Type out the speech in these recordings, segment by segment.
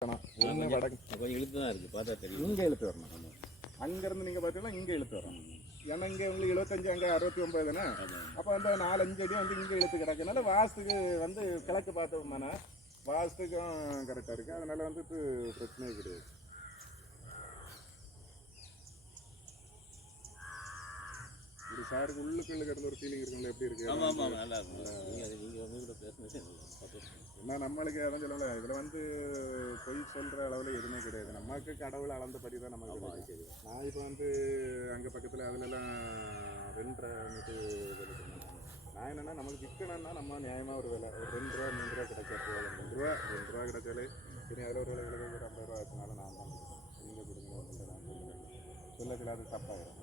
ஒன்று வடக்கு கொஞ்சம் இழுத்து தான் இருக்குது, பார்த்தா தெரியும். இங்கே இழுத்து வரணும். அங்கேருந்து நீங்கள் பார்த்தீங்கன்னா இங்கே இழுத்து வரணும். ஏன்னா இங்கே உங்களுக்கு 75, அங்கே 69 தானே. அப்போ அந்த 4-5 அடி வந்து இங்கே இழுத்து கிடக்குனால வாஸ்துக்கு வந்து கிழக்கு பார்த்தோம்னா வாஸ்துக்கும் கரெக்டாக இருக்குது. அதனால் வந்துட்டு பிரச்சனையே கிடையாது. ஒரு சாருக்கு உள்ளுக்குள்ள கிடந்த ஒரு ஃபீலிங் இருக்குங்களா, எப்படி இருக்கு? ஆமாம் ஆமாம், நல்லா இருக்கும். நீங்கள் வந்து கூட பேசுனது ஏன்னா நம்மளுக்கு எதுவும் சொல்லலை, இதில் வந்து பொய் சொல்கிற அளவில் எதுவுமே கிடையாது. நமக்கு கடவுள் அளந்தபடி தான் நமக்கு கிடையாது. நான் இப்போ வந்து அங்கே பக்கத்தில் அதுலலாம் 2.5 மீட்டர் நான் என்னென்னா நம்மளுக்கு விற்கணும்னா நம்ம நியாயமாக ஒரு விலை ஒரு 2 ரூபா 3 ரூபா கிடைச்சா போதும். 2 ரூபா கிடைச்சாலே சரி, அதில் ஒரு விலை ஒரு 50 ரூபா ஆச்சுனால நான் தான் நீங்கள் கொடுங்க நான் சொல்லத்தில் அது தப்பாயிடும்.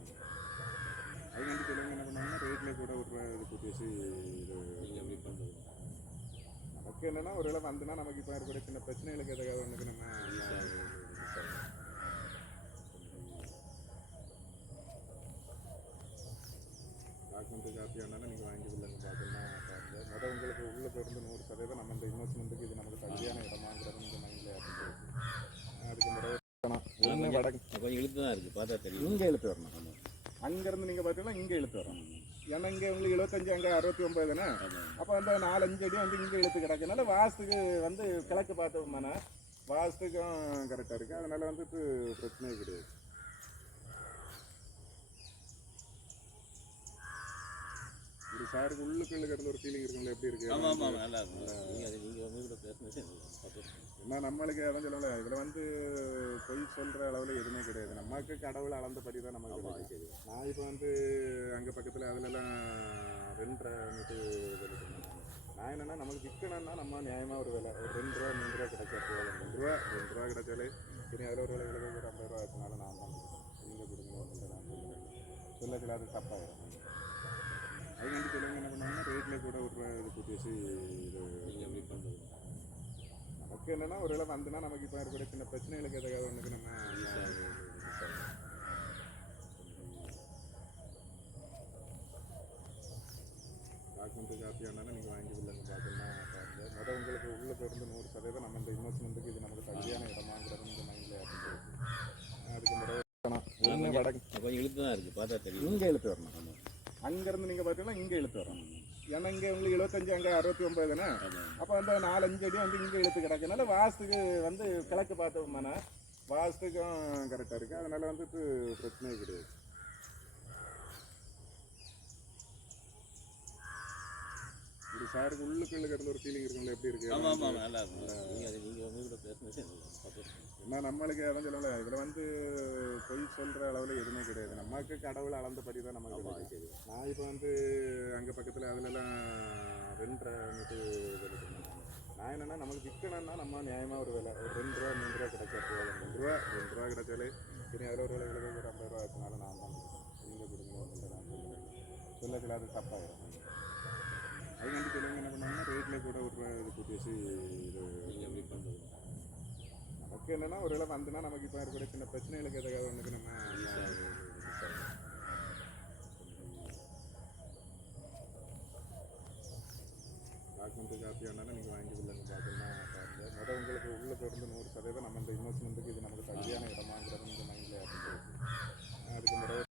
அது வந்து சிலவங்க என்ன பண்ணாங்கன்னா ரேட்டில் கூட ஒரு ரூபா இது கூட்டி வச்சு இது எப்படி பண்ணுறது. நமக்கு என்னென்னா ஒரு வேளை வந்துன்னா நமக்கு இப்போ இருக்கிற சின்ன பிரச்சனைகளுக்கு எதாவது ஒன்றுக்கு நம்ம டாக்குமெண்ட்டு காப்பி வேணாலும் நீங்கள் வாங்கி இல்லைங்க பார்த்தீங்கன்னா பாருங்கள். மொதல் உங்களுக்கு உள்ளே போயிருந்து 100% நம்ம இந்த இன்வெஸ்ட்மெண்ட்டுக்கு இது நமக்கு சரியான இடமாங்கிறது இந்த மைண்டில் அதுக்கு முறை ஒன்று வடக்கு கொஞ்சம் இழுத்து தான் இருக்குது, பார்த்தா தெரியும். இங்கே இழுத்து வரணும். அங்கேருந்து நீங்கள் பார்த்தீங்கன்னா இங்கே இழுத்து வரணும். ஏன்னா இங்கே உங்களுக்கு 75, அங்கே 69 தானே. அப்போ அந்த 4-5 அடி வந்து இங்கே இழுத்து கிடக்குனால வாஸ்துக்கு வந்து கிழக்கு பார்த்தோம்னா வாஸ்துக்கும் கரெக்டாக இருக்குது. அதனால் வந்துட்டு பிரச்சனையே கிடையாது. ஒரு சாருக்கு உள்ளுக்குள்ள கிடந்த ஒரு ஃபீலிங் இருக்குங்களா, எப்படி இருக்குது? ஆமாம் ஆமாம், நல்லா இருக்கும். நீங்கள் வந்து கூட பேசுனது ஏன்னா நம்மளுக்கு எதுவும் சொல்லலை, இதில் வந்து பொய் சொல்கிற அளவில் எதுவுமே கிடையாது. நமக்கு கடவுள் அளந்தபடி தான் நமக்கு கிடையாது. நான் இப்போ வந்து அங்கே பக்கத்தில் அதுலலாம் 2.5 மீட்டர் நான் என்னென்னா நம்மளுக்கு விற்கணும்னா நம்ம நியாயமாக ஒரு விலை ஒரு 2 ரூபா 3 ரூபா கிடைச்சா போதும். 2 ரூபா கிடைச்சாலே சரி, அதில் ஒரு விலை ஒரு 50 ரூபா ஆச்சுனால நான் தான் நீங்கள் கொடுங்க நான் சொல்லத்தில் அது தப்பாயிடும். அது வந்து சிலவங்க என்ன பண்ணாங்கன்னா ரேட்டில் கூட ஒரு ரூபா இது கூட்டி வச்சு இது எப்படி பண்ணுறது. நமக்கு என்னென்னா ஒரு வேளை வந்துன்னா நமக்கு இப்போ இருக்கிற சின்ன பிரச்சனைகளுக்கு எதாவது ஒன்றுக்கு நம்ம டாக்குமெண்ட்டு காப்பி வேணாலும் நீங்கள் வாங்கி இல்லைங்க பார்த்தீங்கன்னா பாருங்கள். மொதல் உங்களுக்கு உள்ளே போயிருந்து 100% நம்ம இந்த இன்வெஸ்ட்மெண்ட்டுக்கு இது நமக்கு சரியான இடமாங்கிறது இந்த மைண்டில் அதுக்கு முறை ஒன்று வடக்கு கொஞ்சம் இழுத்து தான் இருக்குது, பார்த்தா தெரியும். இங்கே இழுத்து வரணும். அங்கேருந்து நீங்கள் பார்த்தீங்கன்னா இங்கே இழுத்து வரணும். ஏன்னா இங்கே உங்களுக்கு 75, அங்கே 69 தானே. அப்போ அந்த 4-5 அடி வந்து இங்கே இழுத்து கிடக்குனால வாஸ்துக்கு வந்து கிழக்கு பார்த்தோம்னா வாஸ்துக்கும் கரெக்டாக இருக்குது. அதனால் வந்துட்டு பிரச்சனையே கிடையாது. ஒரு சாருக்கு உள்ளுக்குள்ள கிடந்த ஒரு ஃபீலிங் இருக்குங்களா, எப்படி இருக்குது? ஆமாம் ஆமாம், நல்லா இருக்கும். நீங்கள் வந்து கூட பேசுனது ஏன்னா நம்மளுக்கு எதுவும் சொல்லலை, இதில் வந்து பொய் சொல்கிற அளவில் எதுவுமே கிடையாது. நமக்கு கடவுள் அளந்தபடி தான் நமக்கு கிடையாது. நான் இப்போ வந்து அங்கே பக்கத்தில் அதுலலாம் 2.5 மீட்டர் நான் என்னென்னா நம்மளுக்கு விற்கணும்னா நம்ம நியாயமாக ஒரு விலை ஒரு 2 ரூபா 3 ரூபா கிடைச்சா போதும். 2 ரூபா கிடைச்சாலே சரி, அதில் ஒரு விலை ஒரு 50 ரூபா ஆச்சுனால நான் தான் நீங்கள் கொடுங்க நான் சொல்லத்தில் அது தப்பாயிடும். அது வந்து சிலவங்க என்ன பண்ணாங்கன்னா ரேட்டில் கூட ஒரு ரூபா இது கூட்டி வச்சு இது எப்படி பண்ணுறது. நமக்கு என்னென்னா ஒரு வேளை வந்துன்னா நமக்கு இப்போ இருக்கிற சின்ன பிரச்சனைகளுக்கு எதாவது ஒன்றுக்கு நம்ம டாக்குமெண்ட்டு காப்பி வேணாலும் நீங்கள் வாங்கி இல்லைங்க பார்த்தீங்கன்னா பாருங்கள். மொதல் உங்களுக்கு உள்ளே போயிருந்து 100% நம்ம இந்த இன்வெஸ்ட்மெண்ட்டுக்கு இது நமக்கு